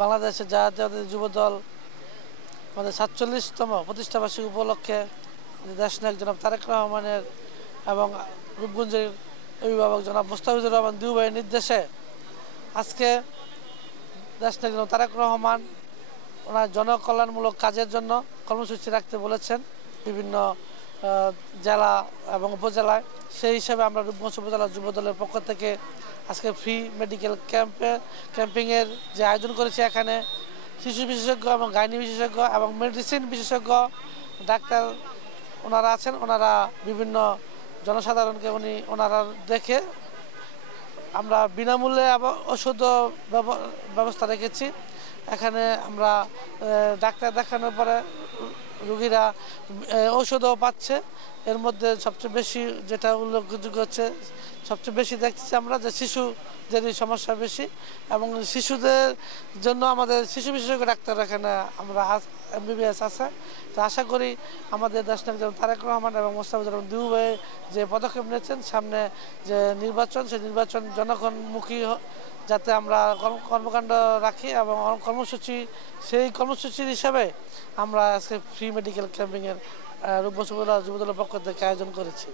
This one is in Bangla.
বাংলাদেশের জাতীয়তাবাদী যুবদল আমাদের ৪৭তম প্রতিষ্ঠাবার্ষিকী উপলক্ষে দেশনায়ক জনাব তারেক রহমানের এবং রূপগঞ্জের অভিভাবক জনাব মোস্তাফিজুর রহমান দিউ ভাইয়ের নির্দেশে আজকে দেশনায়ক জনাব তারেক রহমান ওনার জনকল্যাণমূলক কাজের জন্য কর্মসূচি রাখতে বলেছেন বিভিন্ন জেলা এবং উপজেলায়। সেই হিসাবে আমরা রূপগঞ্জ উপজেলা যুবদলের পক্ষ থেকে আজকে ফ্রি মেডিকেল ক্যাম্পিংয়ের যে আয়োজন করেছি, এখানে শিশু বিশেষজ্ঞ এবং গাইনি বিশেষজ্ঞ এবং মেডিসিন বিশেষজ্ঞ ডাক্তার ওনারা আছেন। ওনারা বিভিন্ন জনসাধারণকে ওনারা দেখে আমরা বিনামূল্যে ওষুধ ব্যবস্থা রেখেছি। এখানে আমরা ডাক্তার দেখানোর পরে রোগীরা ঔষধও পাচ্ছে। এর মধ্যে সবচেয়ে বেশি যেটা উল্লেখযোগ্য হচ্ছে, সবচেয়ে বেশি দেখতেছি আমরা যে শিশুদেরই সমস্যা বেশি, এবং শিশুদের জন্য আমাদের শিশু বিশেষজ্ঞ ডাক্তার এখানে আমরা MBBS আছে। তো আশা করি আমাদের দেশনায়ক জনাব তারেক রহমান এবং মোস্তাফিজুর রহমান দিউ ভাই যে পদক্ষেপ নিয়েছেন, সামনে যে নির্বাচন, সেই নির্বাচন জনগণমুখী যাতে আমরা কর্মকাণ্ড রাখি এবং সেই কর্মসূচির হিসাবে আমরা আজকে ফ্রি মেডিকেল ক্যাম্পিংয়ের রূপগঞ্জ যুবদলের পক্ষ থেকে আয়োজন করেছি।